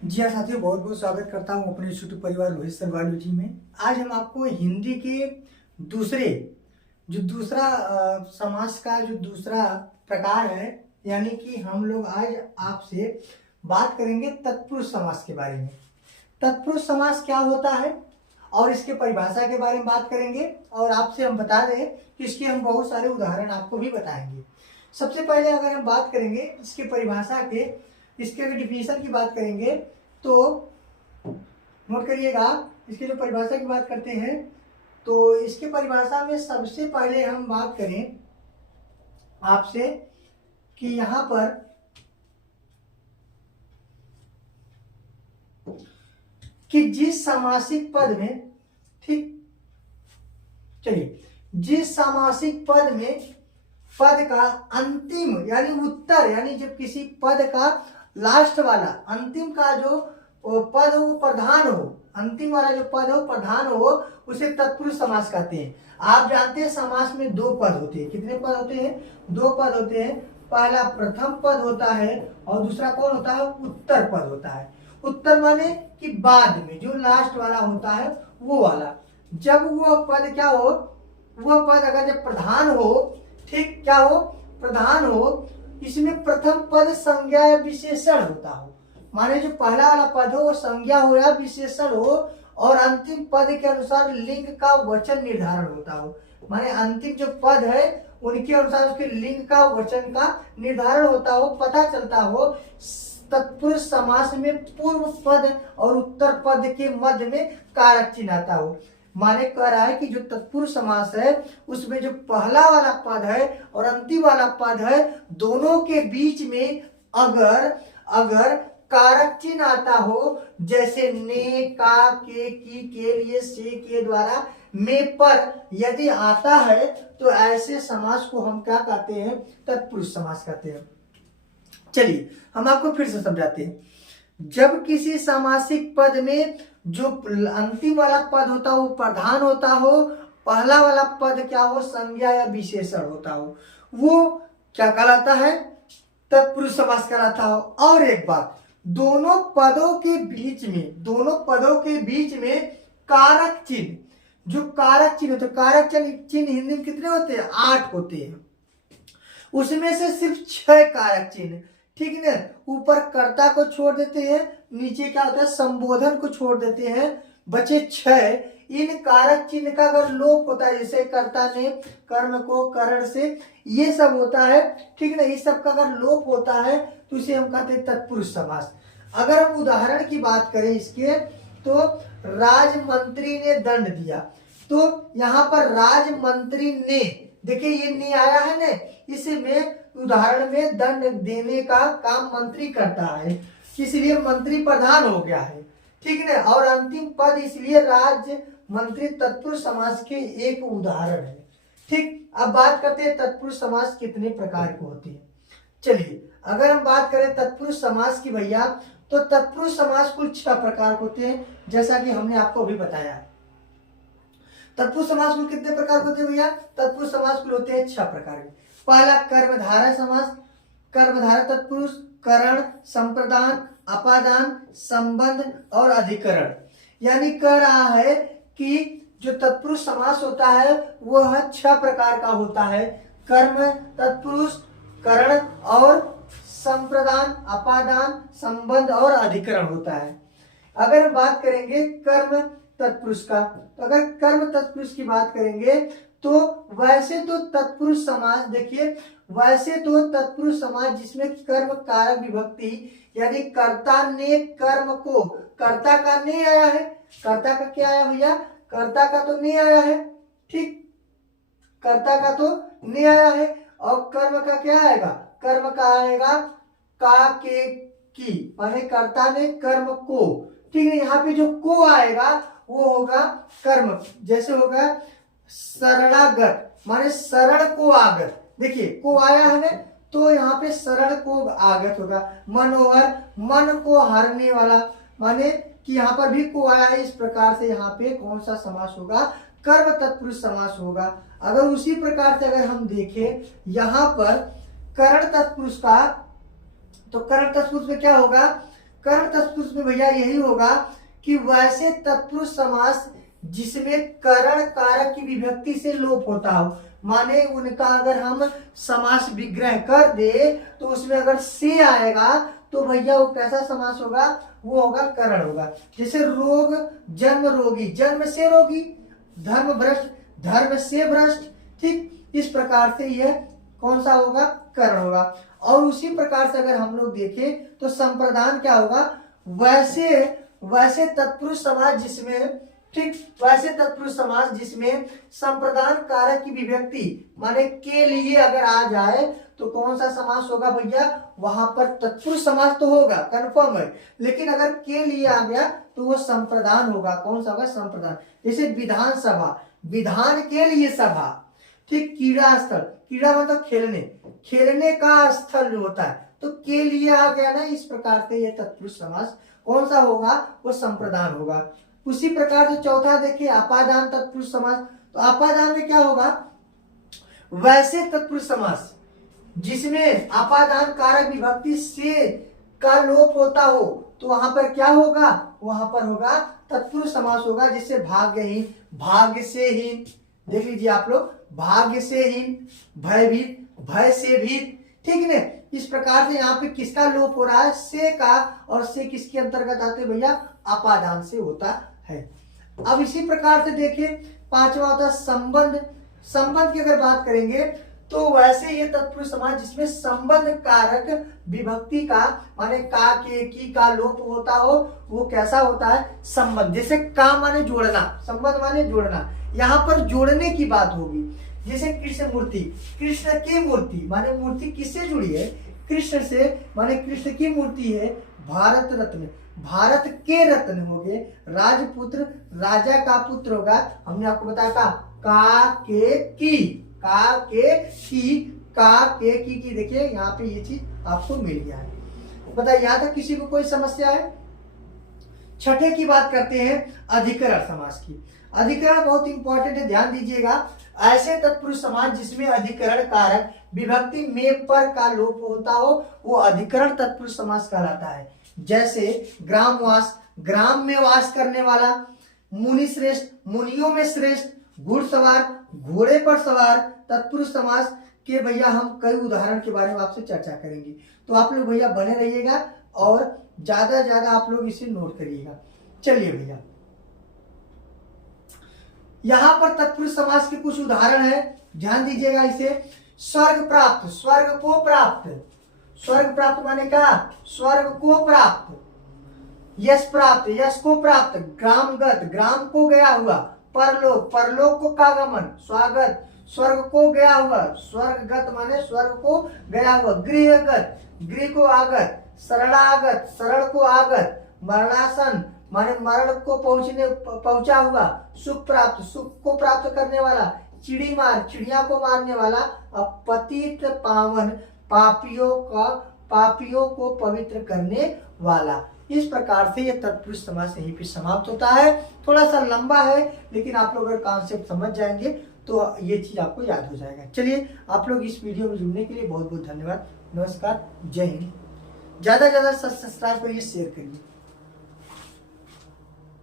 जी हाँ साथियों, बहुत बहुत स्वागत करता हूँ अपने छोटे परिवार रोहित सरवालू जी में। आज हम आपको हिंदी के दूसरे दूसरा समास का जो दूसरा प्रकार है, यानी कि हम लोग आज आपसे बात करेंगे तत्पुरुष समास के बारे में। तत्पुरुष समास क्या होता है और इसके परिभाषा के बारे में बात करेंगे, और आपसे हम बता दें कि इसके हम बहुत सारे उदाहरण आपको भी बताएंगे। सबसे पहले अगर हम बात करेंगे इसके परिभाषा के, इसके अगर डिफिनीशन की बात करेंगे तो नोट करिएगा। इसकी जो परिभाषा की बात करते हैं तो इसके परिभाषा में सबसे पहले हम बात करें आपसे कि यहाँ पर कि जिस सामासिक पद में, ठीक, चलिए, जिस सामासिक पद में पद का अंतिम यानी उत्तर, यानी जब किसी पद का लास्ट वाला अंतिम का जो पद हो प्रधान हो, अंतिम वाला जो पद हो प्रधान हो, उसे तत्पुरुष समास कहते हैं। आप जानते हैं समास में दो पद होते हैं। कितने पद होते हैं? दो पद होते हैं। पहला प्रथम पद होता है और दूसरा कौन होता है? उत्तर पद होता है। उत्तर माने कि बाद में जो लास्ट वाला होता है वो वाला। जब वो पद क्या हो, वह पद अगर जब प्रधान हो, ठीक, क्या हो? प्रधान हो, इसमें प्रथम पद संज्ञा या विशेषण होता हो। माने जो पहला वाला पद हो वो संज्ञा हो या विशेषण हो, और अंतिम पद के अनुसार लिंग का वचन निर्धारण होता हो। माने अंतिम जो पद है उनके अनुसार उसके लिंग का वचन का निर्धारण होता हो, पता चलता हो। तत्पुरुष समास में पूर्व पद और उत्तर पद के मध्य में कारक चिन्ह आता हो। माने कह रहा है कि जो तत्पुरुष समास है उसमें जो पहला वाला पद है और अंतिम वाला पद है, दोनों के बीच में अगर कारक चिन्ह आता हो, जैसे ने, का, के, की, के लिए, से, के द्वारा, में, पर यदि आता है तो ऐसे समास को हम क्या कहते हैं? तत्पुरुष समास कहते हैं। चलिए हम आपको फिर से समझाते हैं। जब किसी सामासिक पद में जो अंतिम वाला पद होता हो वो प्रधान होता हो, पहला वाला पद क्या हो? संज्ञा या विशेषण होता हो, वो क्या कहलाता है? तत्पुरुष समास कहलाता हो। और एक बात, दोनों पदों के बीच में कारक चिन्ह, जो कारक चिन्ह होते हैं, कारक चिन्ह हिंदी में कितने होते हैं? 8 होते हैं। उसमें से सिर्फ 6 कारक चिन्ह, ठीक है ना, ऊपर कर्ता को छोड़ देते हैं, नीचे क्या होता है? संबोधन को छोड़ देते हैं, बचे 6। इन कारक चिन्ह का अगर लोप होता है, जैसे कर्ता ने कर्म को करण से, ये सब होता है, ठीक है ना, इस सब का अगर लोप होता है तो इसे हम कहते हैं तत्पुरुष समास। अगर हम उदाहरण की बात करें इसके, तो राजमंत्री ने दंड दिया, तो यहाँ पर राजमंत्री ने, देखिए ये ने आया है ना, इसमें उदाहरण में दंड देने का काम मंत्री करता है, इसलिए मंत्री प्रधान हो गया है, ठीक है। और अंतिम पद इसलिए राज्य मंत्री तत्पुरुष समास के एक उदाहरण है, ठीक। अब बात करते हैं तत्पुरुष समास कितने प्रकार के होते हैं। चलिए अगर हम बात करें तत्पुरुष समास की भैया, तो तत्पुरुष समास कुल 6 प्रकार होते हैं, जैसा कि हमने आपको अभी बताया। तत्पुरुष समास कुल कितने प्रकार होते हैं भैया? तत्पुरुष समास कुल होते हैं 6 प्रकार के। पहला कर्मधारय समास, कर्मधारय तत्पुरुष, करण, संप्रदान, अपादान, संबंध और अधिकरण। यानी कह रहा है कि जो तत्पुरुष समास होता है वह 6 प्रकार का होता है। कर्म तत्पुरुष, करण और संप्रदान, अपादान, संबंध और अधिकरण होता है। अगर हम बात करेंगे कर्म तत्पुरुष का, तो अगर कर्म तत्पुरुष की बात करेंगे तो वैसे तो तत्पुरुष समास, देखिए वैसे तो तत्पुरुष समास जिसमें कर्म कारक विभक्ति, यानी कर्ता ने कर्म को, कर्ता का ने आया है, कर्ता का क्या आया भैया? कर्ता का तो ने आया है, ठीक, कर्ता का तो ने आया है, और कर्म का क्या आएगा? कर्म का आएगा का, के, की, माने कर्ता ने कर्म को, ठीक है। यहाँ पे जो को आएगा वो होगा कर्म, जैसे होगा शरणागत, माने शरण को आगत, देखिए को आया है ना, तो यहाँ पे शरण को आगत होगा। मनोहर, मन को हारने वाला, माने कि यहाँ पर भी को आया है, इस प्रकार से यहाँ पे कौन सा समास होगा? कर्म तत्पुरुष समास होगा। अगर उसी प्रकार से अगर हम देखें यहाँ पर करण तत्पुरुष का, तो करण तत्पुरुष में क्या होगा? करण तत्पुरुष में भैया यही होगा कि वैसे तत्पुरुष समास जिसमें करण कारक की विभक्ति से लोप होता हो, माने उनका अगर हम समास विग्रह कर दे तो उसमें अगर से आएगा तो भैया वो कैसा समास होगा, वो होगा करण होगा। जैसे रोग जन्म रोगी, जन्म से रोगी, धर्म भ्रष्ट, धर्म से भ्रष्ट, ठीक इस प्रकार से यह कौन सा होगा, करण होगा। और उसी प्रकार से अगर हम लोग देखें तो संप्रदान क्या होगा, वैसे तत्पुरुष समास जिसमें, ठीक वैसे तत्पुरुष समास जिसमें संप्रदान कारक की विभक्ति माने के लिए अगर आ जाए तो कौन सा समास होगा भैया, वहां पर तत्पुरुष समास तो होगा, कंफर्म है, लेकिन अगर के लिए आ गया तो वो संप्रदान होगा। कौन सा होगा, संप्रदान। जैसे विधान सभा, विधान के लिए सभा, ठीक क्रीड़ा स्थल, क्रीड़ा मतलब खेलने, खेलने का स्थल जो होता है तो के लिए आ गया ना, इस प्रकार से ये तत्पुरुष समास कौन सा होगा, वो संप्रदान होगा। उसी प्रकार से चौथा देखिए अपादान तत्पुरुष समास, तो अपादान में क्या होगा, वैसे तत्पुरुष समास जिसमें अपादान कारक विभक्ति से का लोप होता हो तो वहां पर क्या होगा, वहां पर होगा तत्पुरुष समास होगा। जिससे भाग्यहीन, भाग्य से हीन, देख लीजिए आप लोग, भाग्य से हीन, भयभीत, भय से भीत, ठीक है। इस प्रकार से यहाँ पे किसका लोप हो रहा है, से का, और से किसके अंतर्गत आते भैया, अपादान से होता है। अब इसी प्रकार से देखिए पांचवा होता है संबंध। संबंध की अगर बात करेंगे तो वैसे ये तत्पुरुष समास जिसमें संबंध कारक विभक्ति का माने का के की का लोप होता हो वो कैसा होता है, संबंध। जैसे का माने जोड़ना, संबंध माने जोड़ना, यहाँ पर जोड़ने की बात होगी। जैसे कृष्ण मूर्ति, कृष्ण की मूर्ति माने मूर्ति किससे जुड़ी है, कृष्ण से, माने कृष्ण की मूर्ति है। भारत रत्न, भारत के रत्न हो गए। राजपुत्र, राजा का पुत्र होगा, हमने आपको बताया का के की, का के की, का के की देखिए यहाँ पे ये चीज आपको मिल गया है। बताइए यहाँ तक किसी को कोई समस्या है। छठे की बात करते हैं अधिकरण समास की। अधिकरण बहुत इंपॉर्टेंट है, ध्यान दीजिएगा। ऐसे तत्पुरुष समास जिसमें अधिकरण कारक विभक्ति में पर का लोप होता हो वो अधिकरण तत्पुरुष समास कहलाता है। जैसे ग्रामवास, ग्राम में वास करने वाला। मुनि श्रेष्ठ, मुनियों में श्रेष्ठ। घुड़सवार, घोड़े पर सवार। तत्पुरुष समास के भैया हम कई उदाहरण के बारे में आपसे चर्चा करेंगे, तो आप लोग भैया बने रहिएगा और ज्यादा ज्यादा आप लोग इसे नोट करिएगा। चलिए भैया यहां पर तत्पुरुष समास के कुछ उदाहरण है, ध्यान दीजिएगा इसे। स्वर्ग प्राप्त, स्वर्ग को प्राप्त, स्वर्ग प्राप्त माने क्या, स्वर्ग को प्राप्त। यश प्राप्त, यश को प्राप्त। ग्रामगत, ग्राम को गया हुआ। परलोक, परलोक को कागमन, स्वागत, स्वर्ग को गया हुआ। स्वर्गगत माने स्वर्ग को गया हुआ। गृहगत, गृह को आगत। शरणागत, शरण को आगत। मरणासन माने मरण को पहुंचा हुआ। सुख प्राप्त, सुख को प्राप्त करने वाला। चिड़ी मार, चिड़िया को मारने वाला। अब पतित पावन, पापियों को पवित्र करने वाला। इस प्रकार से यह तत्पुरुष समास यहीं पे समाप्त होता है। थोड़ा सा लंबा है लेकिन आप लोग अगर कॉन्सेप्ट समझ जाएंगे तो ये चीज आपको याद हो जाएगा। चलिए आप लोग इस वीडियो में जुड़ने के लिए बहुत बहुत धन्यवाद। नमस्कार, जय हिंद। ज्यादा सब्सक्राइब करिए, शेयर करिए।